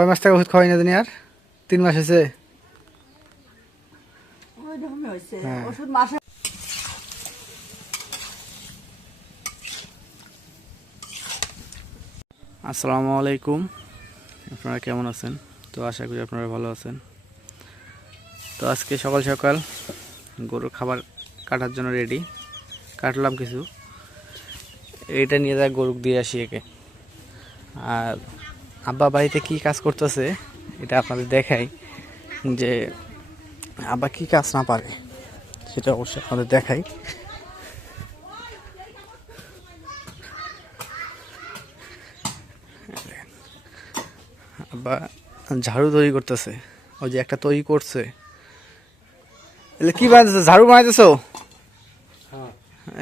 কয় মাস থেকে ওষুধ খাওয়াই না জানি আর? তিন মাস হয়েছে। হ্যাঁ। ওষুধ মাসে আসসালামু আলাইকুম। আপনারা কেমন আছেন? তো আশা করি আপনারা ভালো আছেন। তো আজকে সকাল সকাল গরুর খাবার কাটার জন্য রেডি কাটলাম কিছু। এইটা নিয়ে যা গরু দিয়ে আসি একে। আর আব্বা বাড়িতে কি কাজ করতেছে এটা আপনাদের দেখাই যে আব্বা কি কাজ না পারে সেটা অবশ্যই আপনাদের দেখাই। আব্বা ঝাড়ু তৈরি করতেছে ওই যে একটা তৈরি করছে। এলে কি বানাইতেছো ঝাড়ু বানাইতেছো?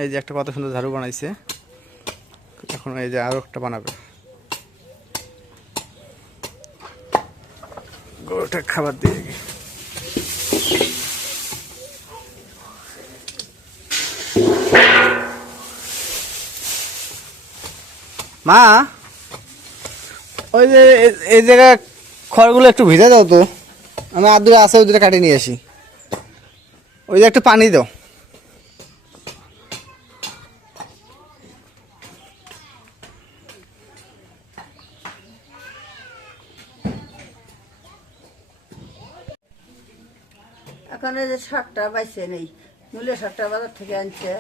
এই যে একটা কত সুন্দর ঝাড়ু বানাইছে এখন এই যে আরও একটা বানাবে। গরুটা খাবার দিয়ে মা, ওই যে এই জায়গায় খড়গুলো একটু ভিজে দাও তো। আমি আর দূরে আসে ওই দূরে কাটিয়ে নিয়ে আসি। ওই যে একটু পানি দাও। এখন এই যে শাকটা বাইছে নেই মূলের শাকটা বাজার থেকে আনছে।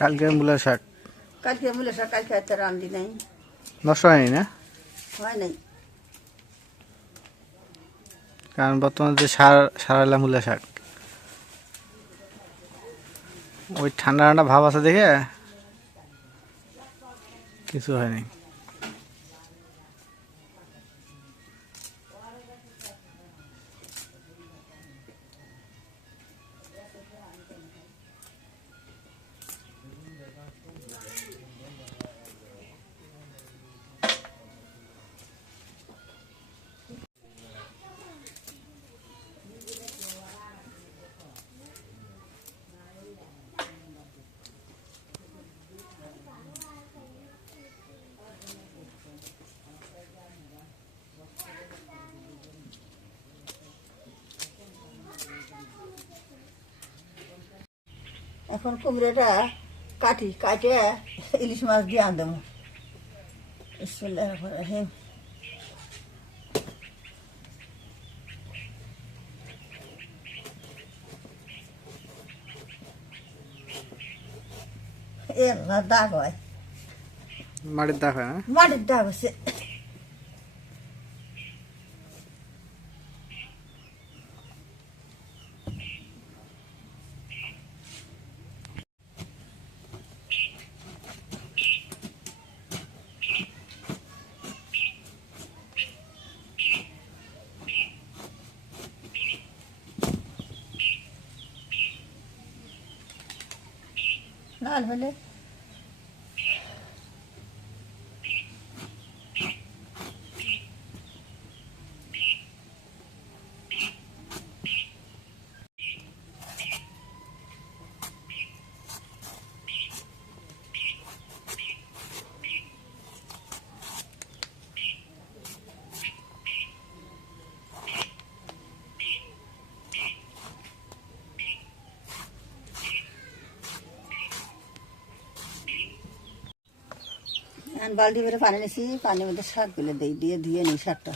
কালকে মূলার শাক। কালকে মূলের শাক কালকে হয়তো রান্ধি নাই। নষ্ট হয়নি না? হয় নাই। কারণ বর্তমানে যে সার সারালা মূলা শাক। ওই ঠান্ডা ঠান্ডা ভাব আছে দেখে কিছু হয়নি এখন কুমড়োটা কাটি কাটে ইলিশ মাছ দিয়ে আনদাম। বিসমিল্লাহির রহিম। দাগ হয়। মাটির দাগ হয় না মাটির দাগ হচ্ছে লাল হলে আমি বালতি ভরে পানি নিয়েছি পানির মধ্যে শাকগুলো দিই, দিয়ে ধুয়ে নিই শাকটা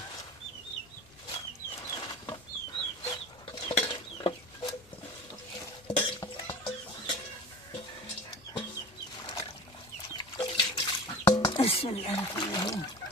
রহমানির রহিম।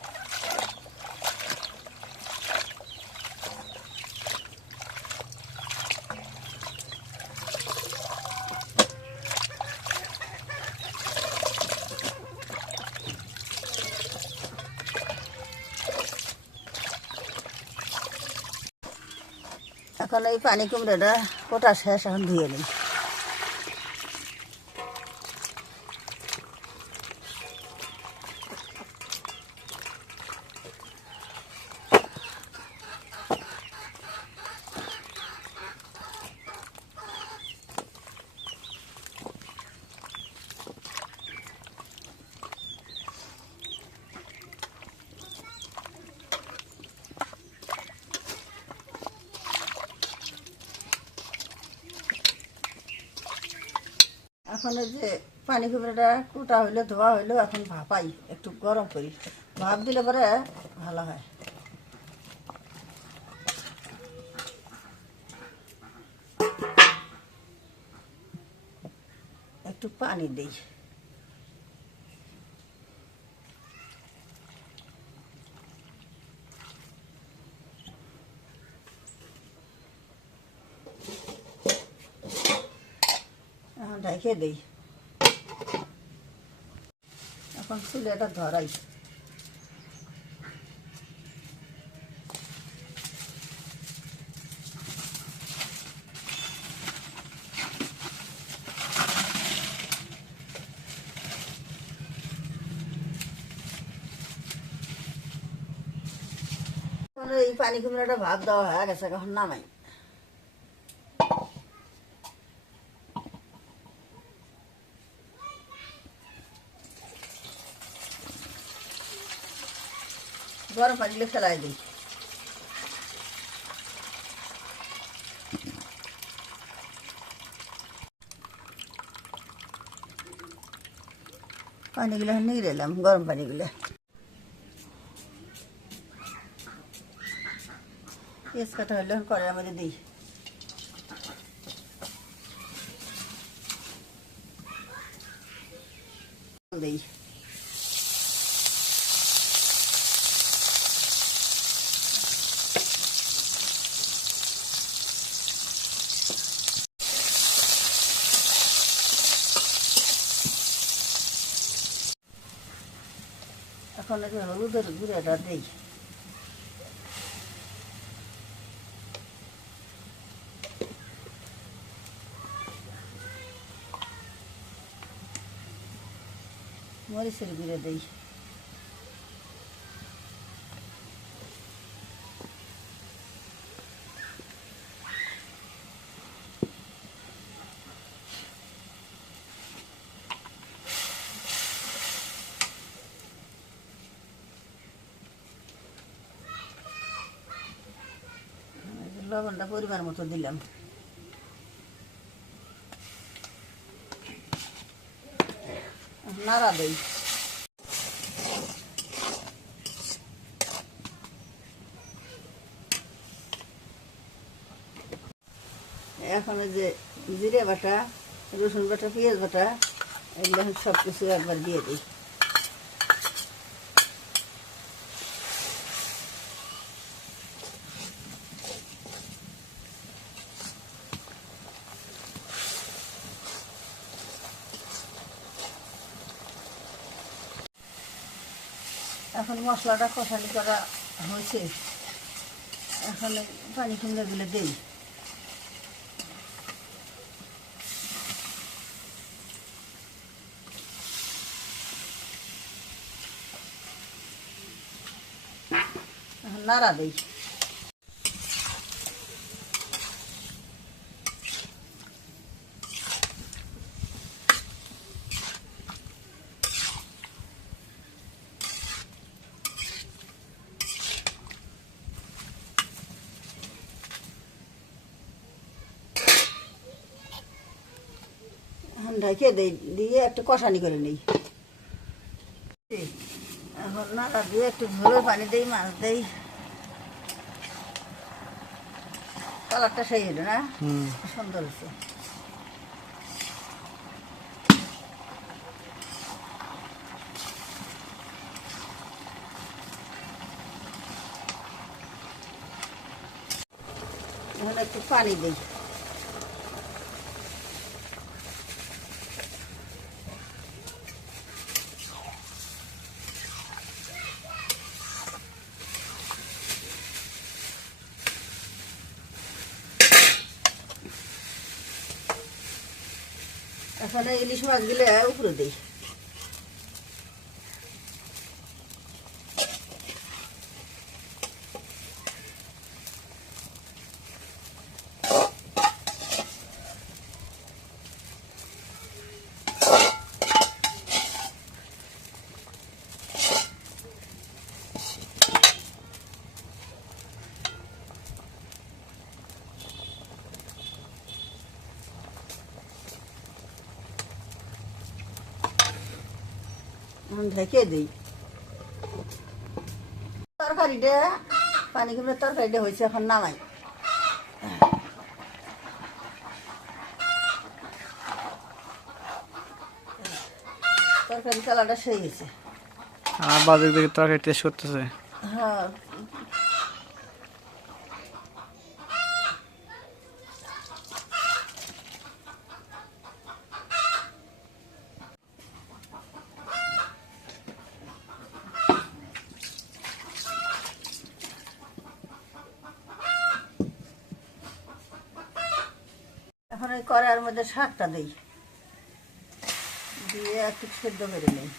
এখন এই পানি কুমড়োটা কোটা শেষ এখন ধুয়ে নিই। এখন যে পানি কুমড়োটা কুটা হইল, ধোয়া হইল, এখন ভাপাই, একটু গরম করি। ভাপ দিলে পরে ভালো হয়। একটু পানি দিই। ঢেকে দিই। এখন চুলেটা ধরাই। এই পানি কুমড়োটা ভাত দেওয়া হয়ে গেছে এখন নামাই। গরম পানি দিয়ে ফেলাই দিই। পানিগুলো নিয়ে এলাম গরম পানিগুলো। পেঁয়াজ কাটা হলে কড়াইয়ের মধ্যে দিই। এখন যে হলুদের গুঁড়োটা দিই মরিচের ঘুরে দিই লবণটা পরিমাণ মতো দিলাম। নাড়া দেই। এখন যে জিরে বাটা, রসুন বাটা, পেঁয়াজ বাটা, এগুলো সব কিছু একবার দিয়ে দিই এখন মশলাটা কষালি করা হয়েছে। এখন পানি কুমড়াগুলো দেই। এখন নাড়া দিই। এখন ঢেকে দিই দিয়ে একটু কষানি করে নিই। এখন নাড়া দিয়ে একটু ঝোলে পানি দিই মাছ দিই। কালারটা সেই হলো না? সুন্দর হচ্ছে এখন একটু পানি দিই। এখন ইলিশ মাছগুলো উপরে দিই। এখন ঢেকে দিই। তরকারিটা পানি কুমড়োর তরকারিটা হয়েছে এখন নামাই। তরকারি কালারটা সেই গেছে। আর বাজার দিকে তরকারি টেস্ট করতেছে। হ্যাঁ এখন ওই কড়াইয়ের মধ্যে শাকটা দিই। দিয়ে একটু সেদ্ধ করে নিই।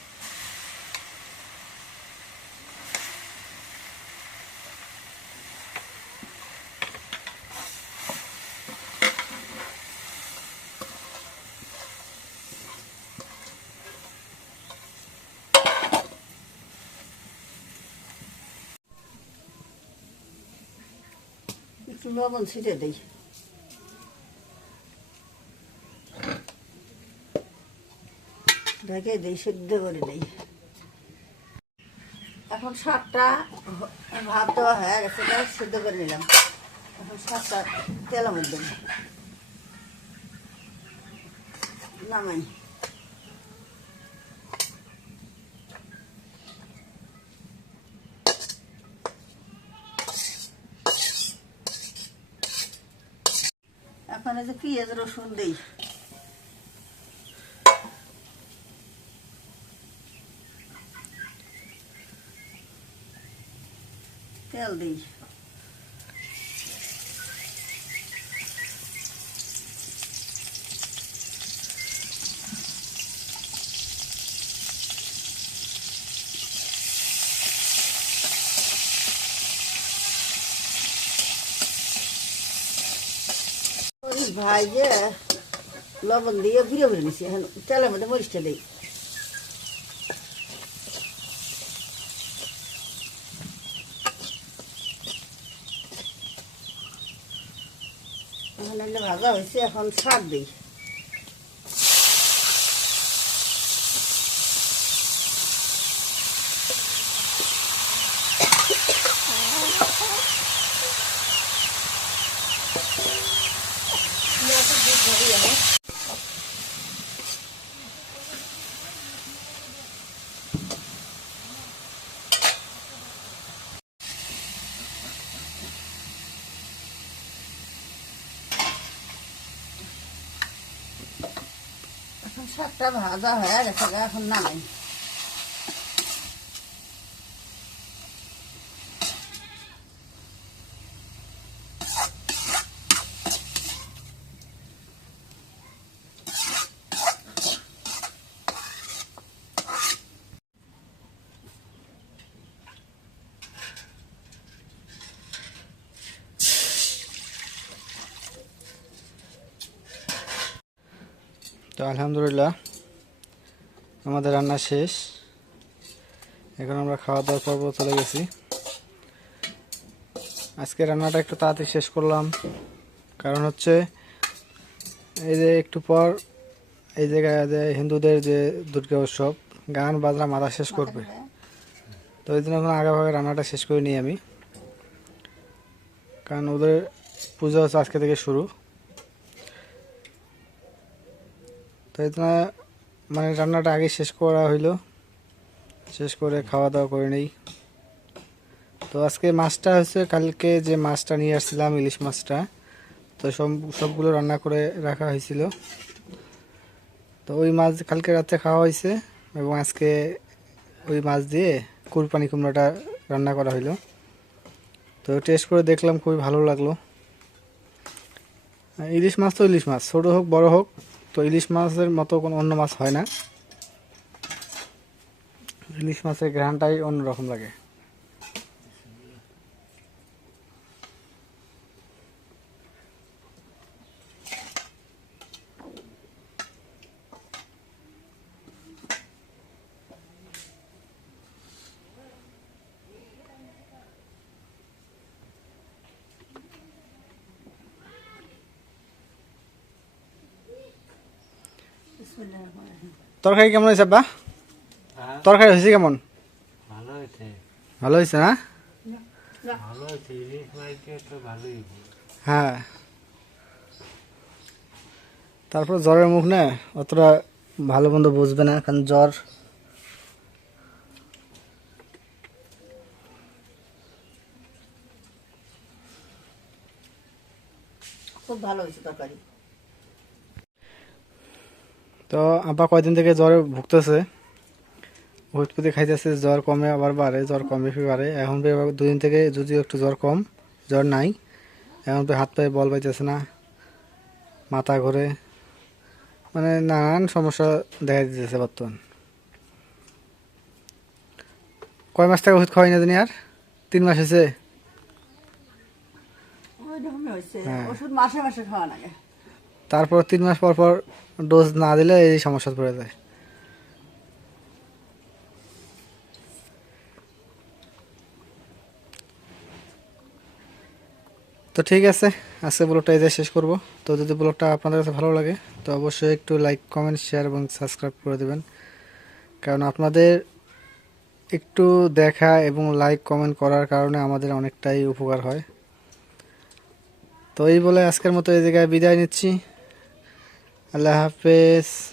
একটু লবণ ছিটে দিই। সিদ্ধ করে দিই। এখন শাকটা ভাত দেওয়া হয়ে গেছে সিদ্ধ করে নিলাম। এখন মধ্যে নামাই। এখন এই যে পেঁয়াজ রসুন দিই। তেল দিই। ভাই যে লবণ দিয়ে ঘুরে ঘুরে নিছি এখন তেলের মধ্যে মরিচটা দিই। এখন এগুলো ভাজা হয়েছে এখন শাক দিই পেঁয়াজের দুধ ভরি এখন এখন শাকটা ভাজা হয়ে গেছে এখন নামাই। তো আলহামদুলিল্লাহ, আমাদের রান্না শেষ। এখন আমরা খাওয়া দাওয়ার পর্ব চলে গেছি। আজকে রান্নাটা একটু তাড়াতাড়ি শেষ করলাম। কারণ হচ্ছে, এই যে একটু পর এই জায়গায় যে হিন্দুদের যে দুর্গা উৎসব, গান বাজনা মাথা শেষ করবে। তো ওই জন্য এখন আগেভাগে রান্নাটা শেষ করে নিই আমি। কারণ ওদের পুজো হচ্ছে আজকে থেকে শুরু। তো এই জন্য মানে রান্নাটা আগে শেষ করা হইল। শেষ করে খাওয়া দাওয়া করে নেই। তো আজকে মাছটা হচ্ছে, কালকে যে মাছটা নিয়ে আসছিলাম, ইলিশ মাছটা, তো সব, সবগুলো রান্না করে রাখা হয়েছিল। তো ওই মাছ কালকে রাতে খাওয়া হয়েছে এবং আজকে ওই মাছ দিয়ে কুরপানি কুমড়োটা রান্না করা হইল। তো টেস্ট করে দেখলাম খুবই ভালো লাগল। ইলিশ মাছ তো ইলিশ মাছ, ছোটো হোক, বড় হোক তো ইলিশ মাছের মতো কোনো অন্য মাছ হয় না। ইলিশ মাছের ঘ্রাণটাই অন্যরকম লাগে। তরকারি কেমন হয়েছে আব্বা? হ্যাঁ। তরকারি হয়েছে কেমন? ভালো হয়েছে। না হবে। হ্যাঁ। তারপর জ্বরের মুখ না অতটা ভালো মন্দ বুঝবে না কারণ জ্বর। খুব ভালো হয়েছে তরকারি। তো আব্বা কয়দিন থেকে জ্বরে ভুগতেছে। ওষুধ পুঁতি খাইতেছে জ্বর কমে আবার বাড়ে জ্বর কমে ফিরে বাড়ে এখন দুদিন থেকে যদিও একটু জ্বর কম জ্বর নাই। এখন হাত পায়ে বল পাইতেছে না মাথা ঘোরে মানে নানান সমস্যা দেখা দিতেছে বর্তমান কয় মাস থেকে ওষুধ খাওয়াই না জানি আর তিন মাস হয়েছে হ্যাঁ। তারপর তিন মাস পর পর ডোজ না দিলে এই সমস্যা পড়ে যায়। তো ঠিক আছে, আজকে ব্লগটা এই শেষ করব। তো যদি ব্লগটা আপনাদের কাছে ভালো লাগে, তো অবশ্যই একটু লাইক, কমেন্ট, শেয়ার এবং সাবস্ক্রাইব করে দেবেন। কারণ আপনাদের একটু দেখা এবং লাইক, কমেন্ট করার কারণে আমাদের অনেকটাই উপকার হয়। তো এই বলে আজকের মতো এই জায়গায় বিদায় নিচ্ছি। আল্লাহ হাফেজ।